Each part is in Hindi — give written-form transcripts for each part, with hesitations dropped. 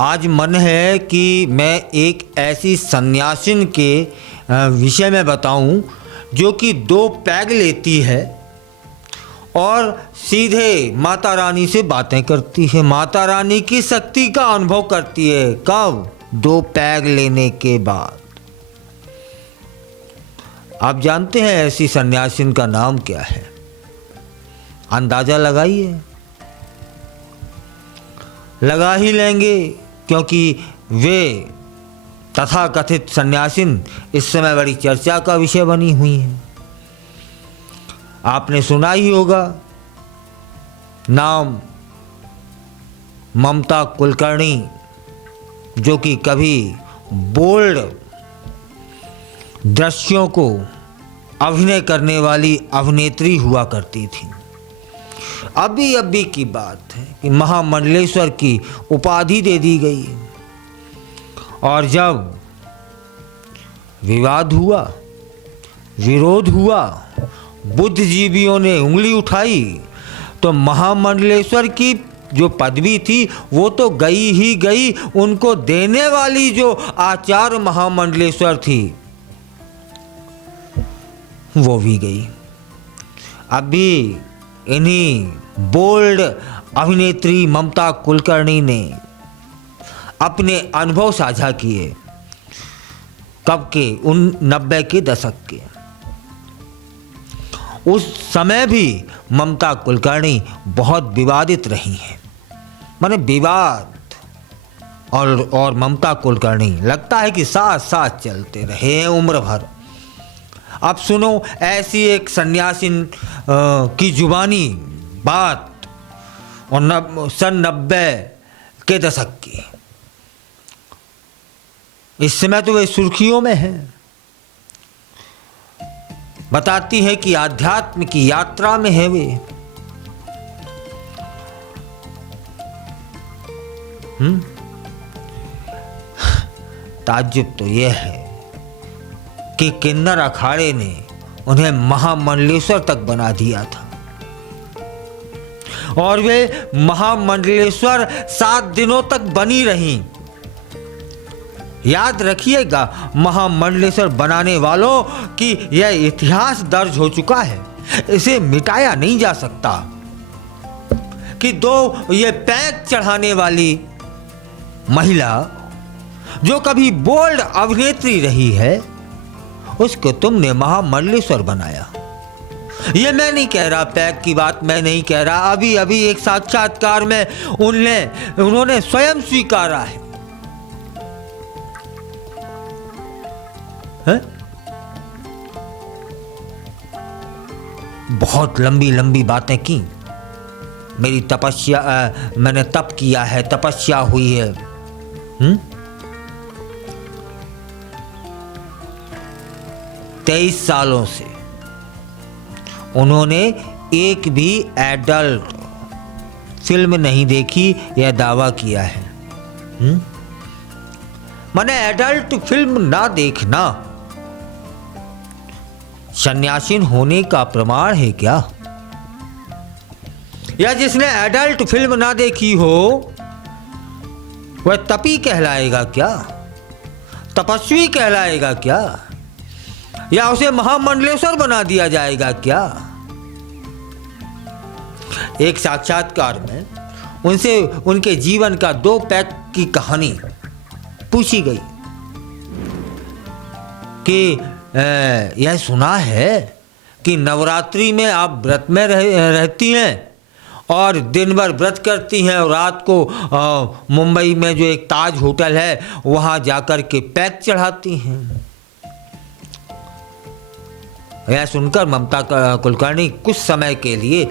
आज मन है कि मैं एक ऐसी सन्यासिन के विषय में बताऊं जो कि 2 पैग लेती है और सीधे माता रानी से बातें करती है, माता रानी की शक्ति का अनुभव करती है। कब? 2 पैग लेने के बाद। आप जानते हैं ऐसी सन्यासिन का नाम क्या है? अंदाजा लगाइए। लगा ही लेंगे क्योंकि वे तथाकथित सन्यासिन इस समय बड़ी चर्चा का विषय बनी हुई हैं। आपने सुना ही होगा नाम ममता कुलकर्णी, जो कि कभी बोल्ड दृश्यों को अभिनय करने वाली अभिनेत्री हुआ करती थी। अभी की बात है कि महामंडलेश्वर की उपाधि दे दी गई और जब विवाद हुआ, विरोध हुआ, बुद्धिजीवियों ने उंगली उठाई तो महामंडलेश्वर की जो पदवी थी वो तो गई ही गई, उनको देने वाली जो आचार्य महामंडलेश्वर थी वो भी गई। अभी इन्हीं बोल्ड अभिनेत्री ममता कुलकर्णी ने अपने अनुभव साझा किए। कब के? 90 के दशक के। उस समय भी ममता कुलकर्णी बहुत विवादित रही हैं। माने विवाद और ममता कुलकर्णी लगता है कि साथ साथ चलते रहे हैं उम्र भर। अब सुनो ऐसी एक सन्यासिन की जुबानी बात और सन 90 के दशक की। इस समय तो वे सुर्खियों में है। बताती है कि आध्यात्म की यात्रा में है वे। ताज्जुब तो यह है कि किन्नर अखाड़े ने उन्हें महामंडलेश्वर तक बना दिया था और वे महामंडलेश्वर 7 दिनों तक बनी रहीं। याद रखिएगा महामंडलेश्वर बनाने वालों कि यह इतिहास दर्ज हो चुका है, इसे मिटाया नहीं जा सकता कि 2 ये पैग चढ़ाने वाली महिला जो कभी बोल्ड अभिनेत्री रही है उसको तुमने महामंडलेश्वर बनाया। ये मैं नहीं कह रहा, पैग की बात मैं नहीं कह रहा। अभी एक साक्षात्कार में उन्होंने स्वयं स्वीकारा है। बहुत लंबी बातें की। मेरी तपस्या, मैंने तप किया है, तपस्या हुई है। 23 सालों से उन्होंने एक भी एडल्ट फिल्म नहीं देखी, यह दावा किया है। माने एडल्ट फिल्म ना देखना सन्यासिन होने का प्रमाण है क्या? या जिसने एडल्ट फिल्म ना देखी हो वह तपी कहलाएगा क्या? तपस्वी कहलाएगा क्या? या उसे महामंडलेश्वर बना दिया जाएगा क्या? एक साक्षात्कार में उनसे उनके जीवन का 2 पैग की कहानी पूछी गई कि यह सुना है कि नवरात्रि में आप व्रत में रहती हैं और दिन भर व्रत करती हैं और रात को मुंबई में जो एक ताज होटल है वहाँ जाकर के पैग चढ़ाती हैं। यह सुनकर ममता कुलकर्णी कुछ समय के लिए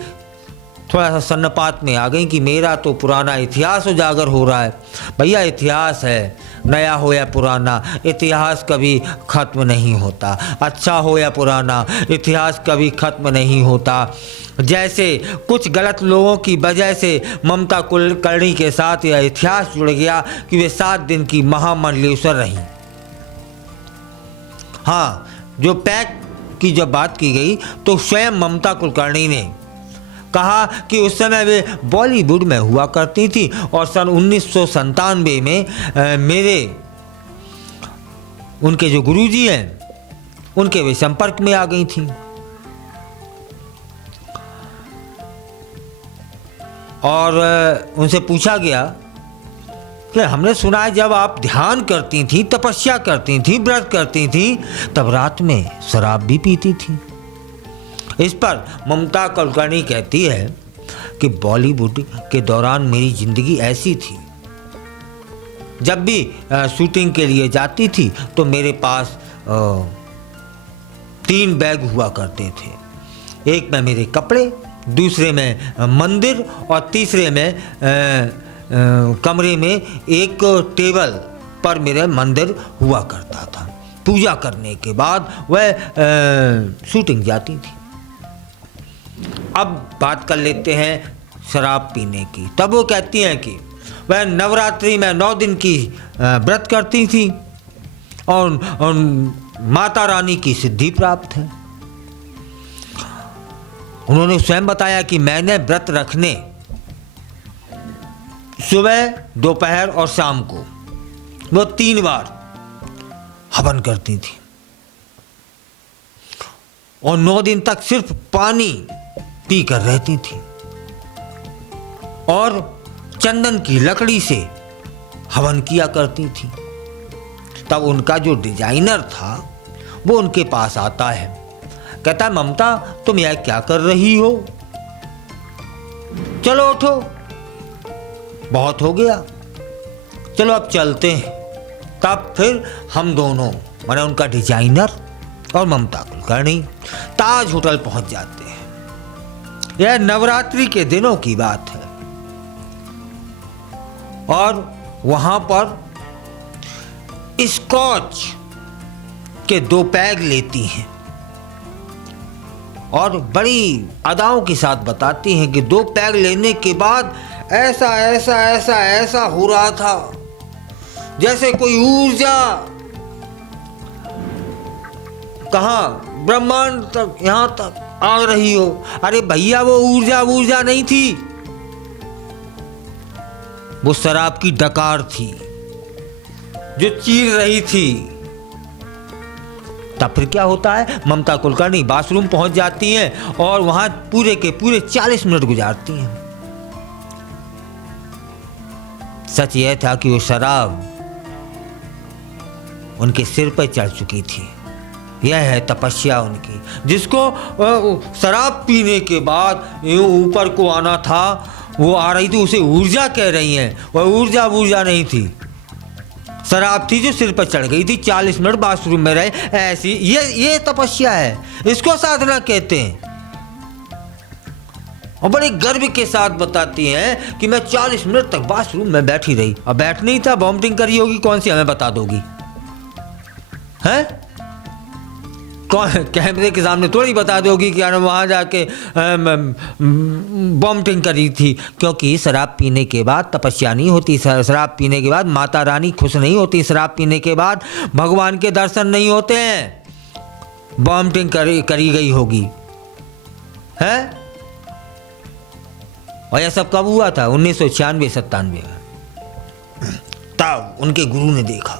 थोड़ा सा सन्नपात में आ गई कि मेरा तो पुराना इतिहास उजागर हो रहा है। भैया इतिहास है, नया हो या पुराना, इतिहास कभी ख़त्म नहीं होता। अच्छा हो या पुराना, इतिहास कभी ख़त्म नहीं होता। जैसे कुछ गलत लोगों की वजह से ममता कुलकर्णी के साथ यह इतिहास जुड़ गया कि वे 7 दिन की महामंडलेश्वर रहीं। हाँ, जो पैग की जब बात की गई तो स्वयं ममता कुलकर्णी ने कहा कि उस समय वे बॉलीवुड में हुआ करती थी और सन 1997 में मेरे उनके जो गुरुजी हैं उनके वे संपर्क में आ गई थी और उनसे पूछा गया कि हमने सुना है जब आप ध्यान करती थी, तपस्या करती थी, व्रत करती थी, तब रात में शराब भी पीती थी। इस पर ममता कुलकर्णी कहती है कि बॉलीवुड के दौरान मेरी जिंदगी ऐसी थी, जब भी शूटिंग के लिए जाती थी तो मेरे पास 3 बैग हुआ करते थे। एक में मेरे कपड़े, दूसरे में मंदिर और तीसरे में कमरे में एक टेबल पर मेरा मंदिर हुआ करता था। पूजा करने के बाद वह शूटिंग जाती थी। अब बात कर लेते हैं शराब पीने की। तब वो कहती हैं कि वह नवरात्रि में 9 दिन की व्रत करती थी और माता रानी की सिद्धि प्राप्त है। उन्होंने स्वयं बताया कि मैंने व्रत रखने सुबह, दोपहर और शाम को वो 3 बार हवन करती थी और 9 दिन तक सिर्फ पानी पीकर रहती थी और चंदन की लकड़ी से हवन किया करती थी। तब उनका जो डिजाइनर था वो उनके पास आता है, कहता है ममता तुम यह क्या कर रही हो, चलो उठो, बहुत हो गया, चलो अब चलते हैं। तब फिर हम दोनों, माने उनका डिजाइनर और ममता कुलकर्णी, ताज होटल पहुंच जाते हैं। यह नवरात्रि के दिनों की बात है और वहां पर स्कॉच के 2 पैग लेती हैं और बड़ी अदाओं के साथ बताती हैं कि 2 पैग लेने के बाद ऐसा ऐसा ऐसा ऐसा हो रहा था जैसे कोई ऊर्जा कहां ब्रह्मांड तक, यहां तक आ रही हो। अरे भैया वो ऊर्जा नहीं थी, वो शराब की डकार थी जो चीर रही थी। तब फिर क्या होता है, ममता कुलकर्णी बाथरूम पहुंच जाती हैं और वहां पूरे के पूरे 40 मिनट गुजारती हैं। सच यह था कि वो शराब उनके सिर पर चढ़ चुकी थी। यह है तपस्या उनकी, जिसको शराब पीने के बाद यूं ऊपर को आना था, वो आ रही थी, उसे ऊर्जा कह रही हैं। वह ऊर्जा नहीं थी, शराब थी जो सिर पर चढ़ गई थी। 40 मिनट बाथरूम में रहे, ऐसी ये तपस्या है, इसको साधना कहते हैं। और बड़े गर्व के साथ बताती हैं कि मैं 40 मिनट तक बाथरूम में बैठी रही। अब बैठ नहीं था, वॉमिटिंग करी होगी, कौन सी हमें बता दोगी? हैं? कौन कैमरे के सामने थोड़ी बता दोगी कि यार वहाँ जाके वॉमिटिंग करी थी। क्योंकि शराब पीने के बाद तपस्या नहीं होती, शराब पीने के बाद माता रानी खुश नहीं होती, शराब पीने के बाद भगवान के दर्शन नहीं होते हैं। वॉमिटिंग करी गई होगी, है? और यह सब कब हुआ था? 1996-97 में। तब उनके गुरु ने देखा,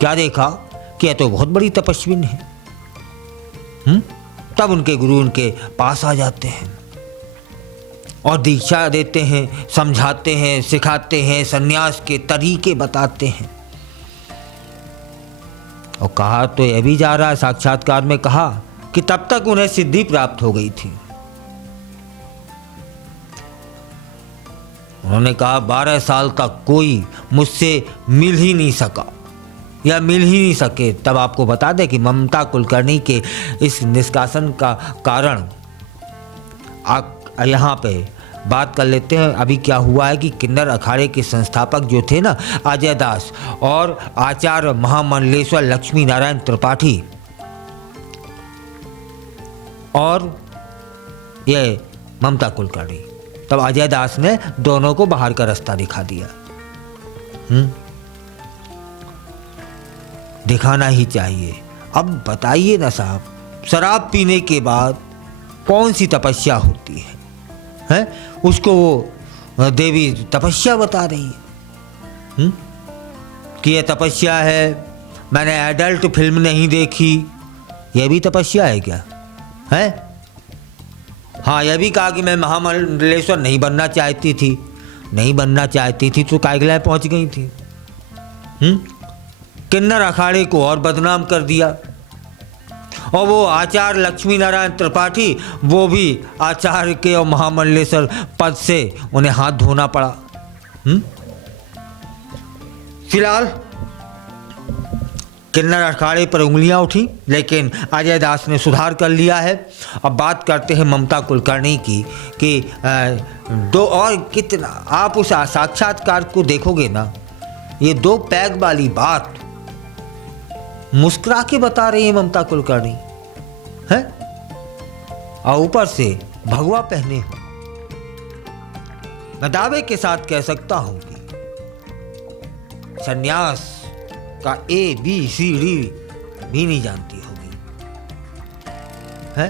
क्या देखा कि यह तो बहुत बड़ी तपस्विन है। तब उनके गुरु उनके पास आ जाते हैं और दीक्षा देते हैं, समझाते हैं, सिखाते हैं, संन्यास के तरीके बताते हैं। और कहा तो यह भी जा रहा है, साक्षात्कार में कहा कि तब तक उन्हें सिद्धि प्राप्त हो गई थी। उन्होंने कहा 12 साल तक कोई मुझसे मिल ही नहीं सका या मिल ही नहीं सके। तब आपको बता दें कि ममता कुलकर्णी के इस निष्कासन का कारण यहाँ पे बात कर लेते हैं। अभी क्या हुआ है कि किन्नर अखाड़े के संस्थापक जो थे ना, अजय दास और आचार्य महामंडलेश्वर लक्ष्मी नारायण त्रिपाठी और ये ममता कुलकर्णी, तब अजय दास ने दोनों को बाहर का रास्ता दिखा दिया। दिखाना ही चाहिए। अब बताइए ना साहब, शराब पीने के बाद कौन सी तपस्या होती है? है, उसको वो देवी तपस्या बता रही है कि ये तपस्या है, मैंने एडल्ट फिल्म नहीं देखी। यह भी तपस्या है क्या है? हाँ, यह भी कहा कि मैं महामंडलेश्वर नहीं बनना चाहती थी। नहीं बनना चाहती थी तो कायगला पहुंच गई थी। किन्नर अखाड़े को और बदनाम कर दिया। और वो आचार्य लक्ष्मी नारायण त्रिपाठी, वो भी आचार्य के और महामंडलेश्वर पद से उन्हें हाथ धोना पड़ा। फिलहाल किन्नर अखाड़े पर उंगलियां उठी, लेकिन अजय दास ने सुधार कर लिया है। अब बात करते हैं ममता कुलकर्णी की कि दो और कितना आप उस साक्षात्कार को देखोगे ना, ये 2 पैग वाली बात मुस्कुरा के बता रही है ममता कुलकर्णी है, और ऊपर से भगवा पहने हो। मैं दावे के साथ कह सकता हूं कि सन्यास का ABCD भी नहीं जानती होगी है।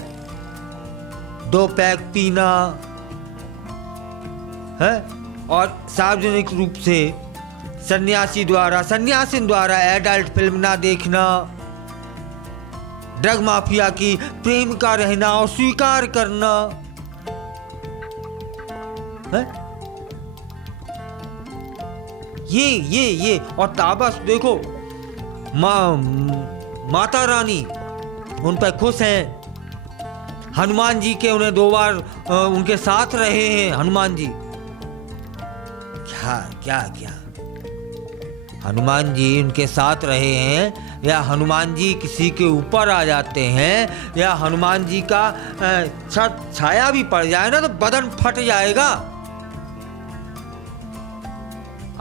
2 पैग पीना है और सार्वजनिक रूप से सन्यासिन द्वारा एडल्ट फिल्म ना देखना, ड्रग माफिया की प्रेम का रहना और स्वीकार करना है। ये और ताबस देखो, माता रानी उन पर खुश हैं। हनुमान जी के उन्हें 2 बार उनके साथ रहे हैं हनुमान जी। क्या हनुमान जी उनके साथ रहे हैं, या हनुमान जी किसी के ऊपर आ जाते हैं, या हनुमान जी का छाया भी पड़ जाए ना तो बदन फट जाएगा।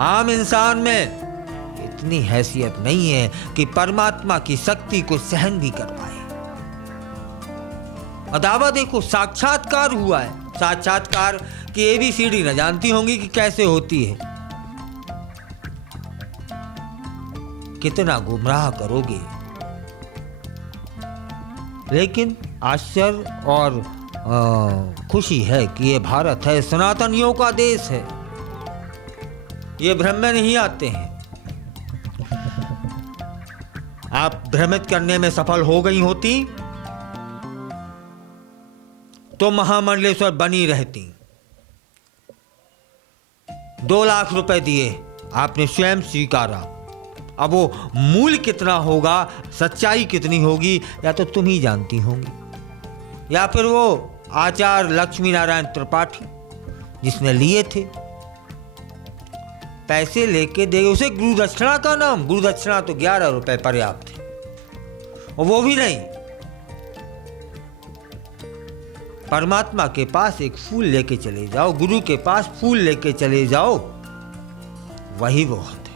आम इंसान में इतनी हैसियत नहीं है कि परमात्मा की शक्ति को सहन भी कर पाए। अदावा देखो, साक्षात्कार हुआ है। साक्षात्कार की ABCD न जानती होंगी कि कैसे होती है। कितना गुमराह करोगे। लेकिन आश्चर्य और खुशी है कि ये भारत है, सनातनियों का देश है। ये भ्रम में नहीं आते हैं। आप भ्रमित करने में सफल हो गई होती तो महामंडलेश्वर बनी रहती। 2 लाख रुपए दिए, आपने स्वयं स्वीकारा। अब वो मूल कितना होगा, सच्चाई कितनी होगी, या तो तुम ही जानती होंगी, या फिर वो आचार्य लक्ष्मी नारायण त्रिपाठी जिसने लिए थे, पैसे लेके दे उसे गुरु दक्षिणा का नाम। गुरु दक्षिणा तो 11 रुपए पर्याप्त थे, और वो भी नहीं। परमात्मा के पास एक फूल लेके चले जाओ, गुरु के पास फूल लेके चले जाओ, वही बहुत है।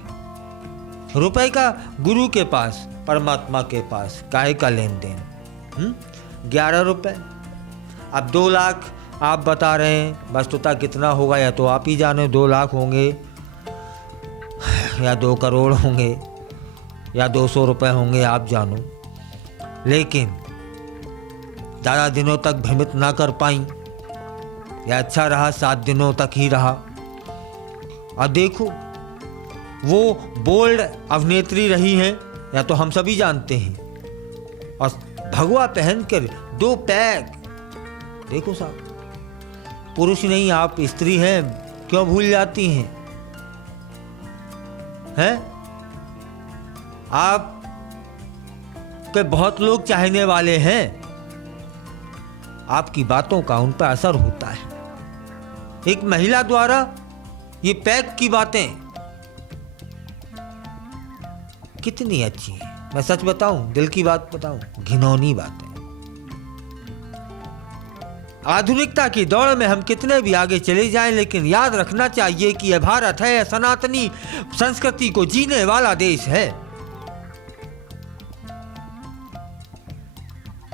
रुपए का गुरु के पास, परमात्मा के पास काहे का लेन देन। 11 रुपए। अब 2 लाख आप बता रहे हैं, वस्तुतः कितना होगा या तो आप ही जाने। 2 लाख होंगे या 2 करोड़ होंगे या 200 रुपए होंगे, आप जानो। लेकिन ज़्यादा दिनों तक भ्रमित ना कर पाई, या अच्छा रहा 7 दिनों तक ही रहा। और देखो, वो बोल्ड अभिनेत्री रही हैं, या तो हम सभी जानते हैं। और भगवा पहनकर 2 पैग, देखो साहब, पुरुष नहीं आप स्त्री हैं, क्यों भूल जाती हैं? हैं? आप के बहुत लोग चाहने वाले हैं, आपकी बातों का उन पर असर होता है। एक महिला द्वारा ये पैग की बातें कितनी अच्छी है। मैं सच बताऊं, दिल की बात बताऊं, घिनौनी बात है। आधुनिकता की दौड़ में हम कितने भी आगे चले जाएं, लेकिन याद रखना चाहिए कि यह भारत है, सनातनी संस्कृति को जीने वाला देश है।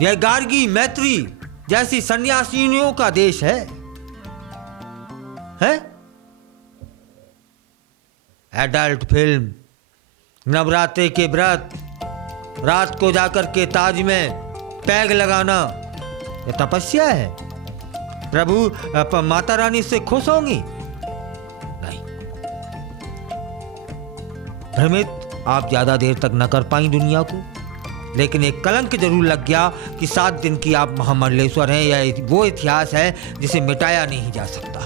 यह गार्गी मैत्री जैसी सन्यासिनियों का देश है? एडल्ट फिल्म, नवरात्रे के व्रत, रात को जाकर के ताज में पैग लगाना, यह तपस्या है। प्रभु माता रानी इससे खुश होंगी? नहीं। भ्रमित आप ज्यादा देर तक न कर पाई दुनिया को, लेकिन एक कलंक जरूर लग गया कि 7 दिन की आप महामंडलेश्वर हैं। यह वो इतिहास है जिसे मिटाया नहीं जा सकता।